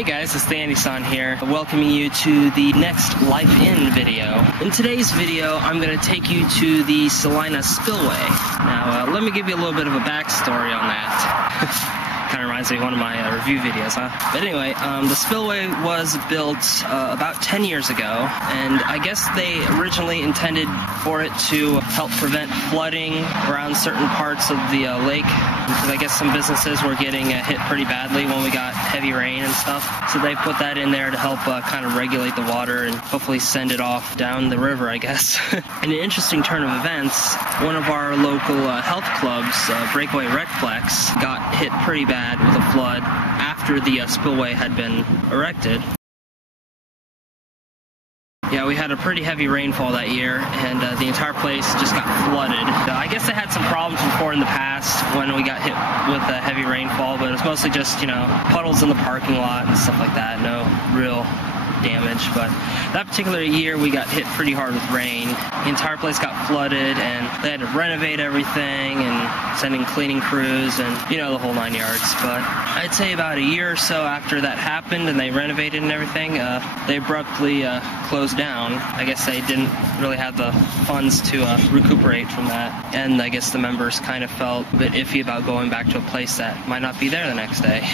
Hey guys, it's TheAndySan here, welcoming you to the next Life In video. In today's video, I'm going to take you to the Celina Spillway. Now, let me give you a little bit of a backstory on that. Kind of reminds me of one of my review videos, huh? But anyway, the Spillway was built about 10 years ago, and I guess they originally intended for it to help prevent flooding around certain parts of the lake, because I guess some businesses were getting hit pretty badly when we got heavy rain and stuff. So they put that in there to help kind of regulate the water and hopefully send it off down the river, I guess. In an interesting turn of events, one of our local health clubs, Breakaway Recplex, got hit pretty bad with a flood after the spillway had been erected. Yeah, we had a pretty heavy rainfall that year, and the entire place just got flooded. I guess they had some problems before in the past when we got hit with the heavy rainfall, but it was mostly just, you know, puddles in the parking lot and stuff like that. No real damage, but that particular year we got hit pretty hard with rain. The entire place got flooded, and they had to renovate everything and send in cleaning crews and, you know, the whole 9 yards. But I'd say about a year or so after that happened and they renovated and everything, they abruptly closed down. I guess they didn't really have the funds to recuperate from that, and I guess the members kind of felt a bit iffy about going back to a place that might not be there the next day.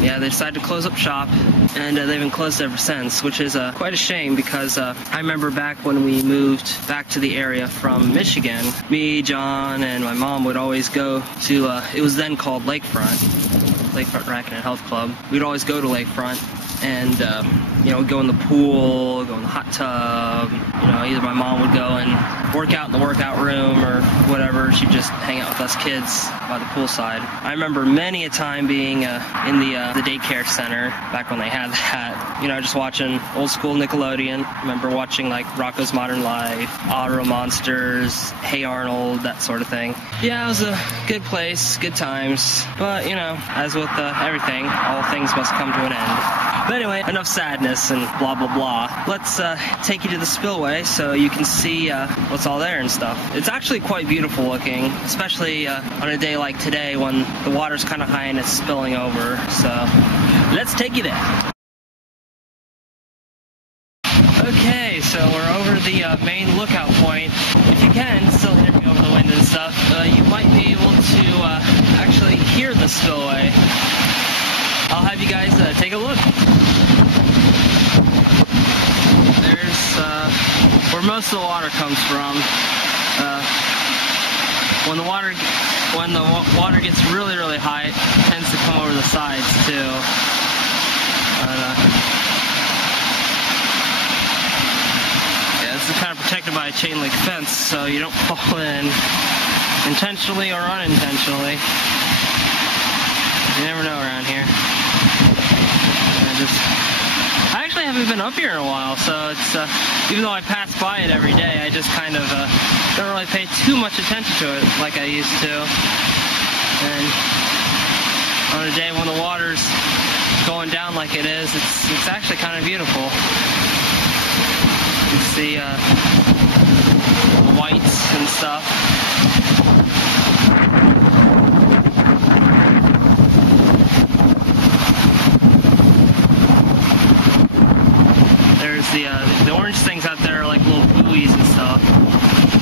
Yeah, they decided to close up shop, and they've been closed ever since, which is quite a shame, because I remember back when we moved back to the area from Michigan, me, John, and my mom would always go to, it was then called Lakefront Racquet Health Club. We'd always go to Lakefront and, you know, go in the pool, go in the hot tub. You know, either my mom would go and work out in the workout room or whatever. She'd just hang out with us kids by the poolside. I remember many a time being in the daycare center back when they had that. You know, just watching old school Nickelodeon. I remember watching like Rocko's Modern Life, Auto Monsters, Hey Arnold, that sort of thing. Yeah, it was a good place, good times. But, you know, as with everything, all things must come to an end. But anyway, enough sadness and blah, blah, blah. Let's take you to the spillway so you can see what's all there and stuff. It's actually quite beautiful looking, especially on a day like today when the water's kind of high and it's spilling over. So let's take you there. Okay, so we're over the main lookout point. If you can still hear me over the wind and stuff, you might be able to actually hear the spillway. I'll have you guys take a look. There's where most of the water comes from. When the water gets really, really high, it tends to come over the sides too. Yeah, this is kind of protected by a chain link fence, so you don't fall in intentionally or unintentionally. You never know around here. I actually haven't been up here in a while, so it's even though I pass by it every day, I just kind of don't really pay too much attention to it like I used to. And on a day when the water's going down like it is, it's actually kind of beautiful. You can see the whites and stuff. The orange things out there are like little buoys and stuff.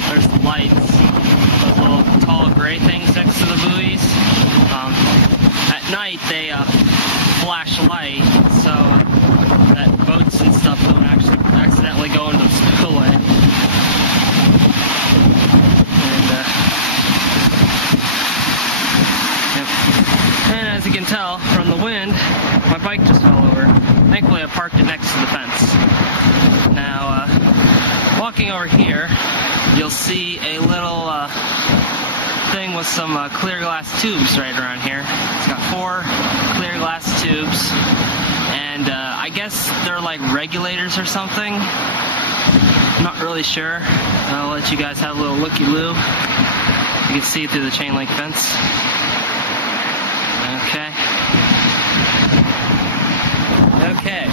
There's the lights, those little tall gray things next to the buoys. At night they flash light so that boats and stuff don't actually accidentally go into the spillway. And as you can tell from the wind, my bike just fell over. Thankfully I parked it next to the fence. Now, walking over here, you'll see a little thing with some clear glass tubes right around here. It's got 4 clear glass tubes, and I guess they're like regulators or something. I'm not really sure. I'll let you guys have a little looky-loo. You can see through the chain link fence. Okay,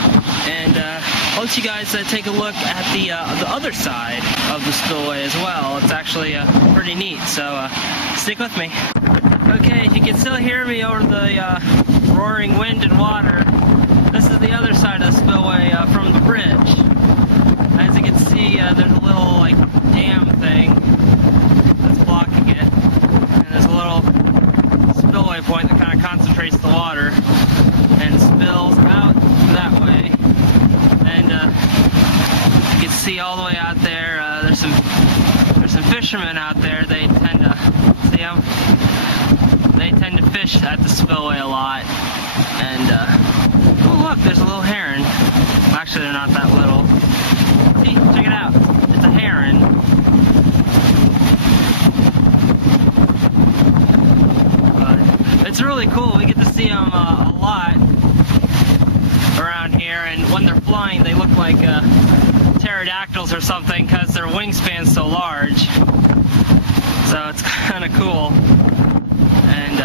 and I'll let you guys take a look at the other side of the spillway as well. It's actually pretty neat, so stick with me. Okay, if you can still hear me over the roaring wind and water, this is the fishermen out there, they tend to see them. They tend to fish at the spillway a lot. And oh look, there's a little heron. Actually, they're not that little. See, check it out. It's a heron. It's really cool. We get to see them a lot around here, and when they're flying, they look like pterodactyls or something because their wingspan's so large. So it's kind of cool. And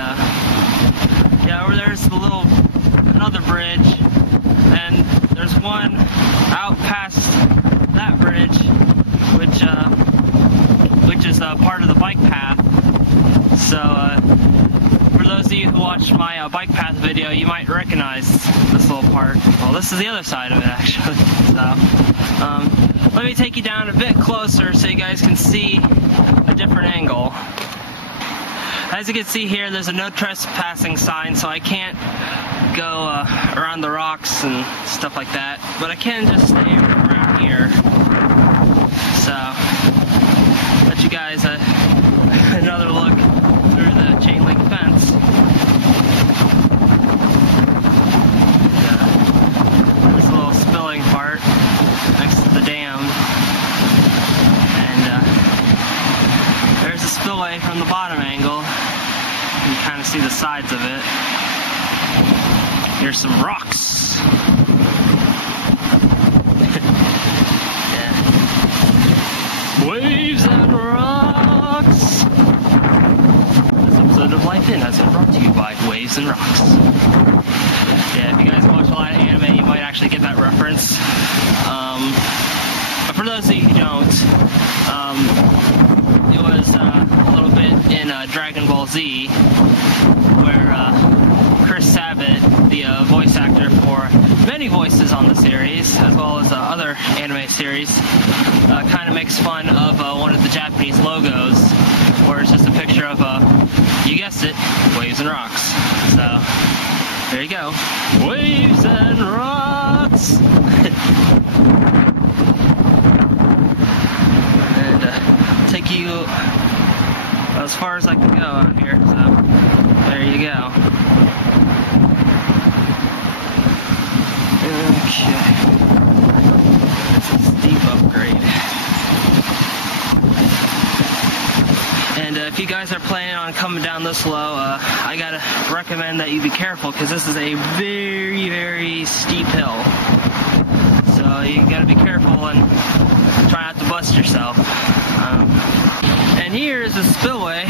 yeah, over there's another bridge, and there's one out past that bridge, which is part of the bike path. So for those of you who watched my bike path video, you might recognize this little part. Well, this is the other side of it, actually. So let me take you down a bit closer so you guys can see a different angle. As you can see here, there's a no trespassing sign, so I can't go around the rocks and stuff like that, but I can just stay around here. So, let you guys another look through the chain link fence. There's a little spilling part next to the dam, and there's a spillway from the bottom angle. You can kind of see the sides of it. Here's some rocks. Yeah. Waves and rocks. This episode of Life In has been brought to you by Waves and Rocks. Yeah, if you guys watch a lot of anime, you might actually get that reference. But for those of you who don't, it was a little bit in Dragon Ball Z, where Chris Sabat, the voice actor for many voices on the series, as well as other anime series, kind of makes fun of one of the Japanese logos, where it's just a picture of, you guessed it, waves and rocks. So, there you go. Waves and rocks! And take you as far as I can go out here, so there you go. Okay. It's a steep upgrade. And if you guys are planning on coming down this low, I gotta recommend that you be careful, because this is a very, very steep hill. So you gotta be careful and try not to bust yourself. And here is the spillway,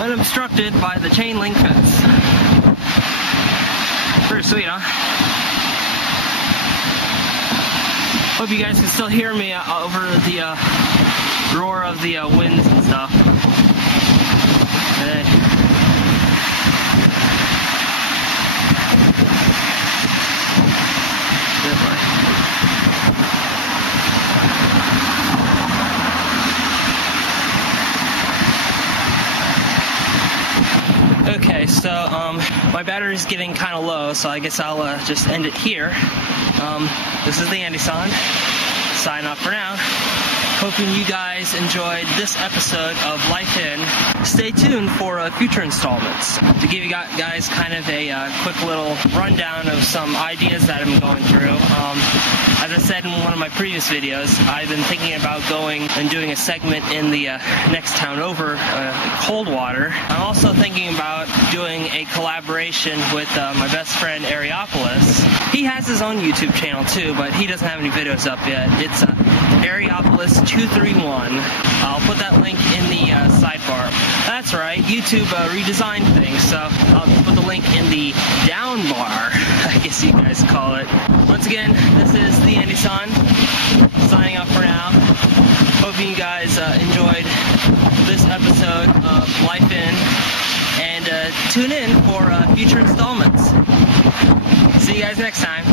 unobstructed by the chain link fence. Pretty sweet, huh? Hope you guys can still hear me over the roar of the winds and stuff. Okay, so my battery's getting kind of low, so I guess I'll just end it here. This is TheAndySan. Sign off for now. Hoping you guys enjoyed this episode of Life In. Stay tuned for future installments to give you guys kind of a quick little rundown of some ideas that I'm going through. As I said in one of my previous videos, I've been thinking about going and doing a segment in the next town over, Coldwater. I'm also thinking about doing a collaboration with my best friend Areopolis. He has his own YouTube channel too, but he doesn't have any videos up yet. It's Areopolis231. I'll put that link in the sidebar. That's right, YouTube redesigned things, so I'll put the link in the down bar, I guess you guys call it. Once again, this is TheAndySan, signing off for now. Hope you guys enjoyed this episode of Life In, and tune in for future installments. See you guys next time.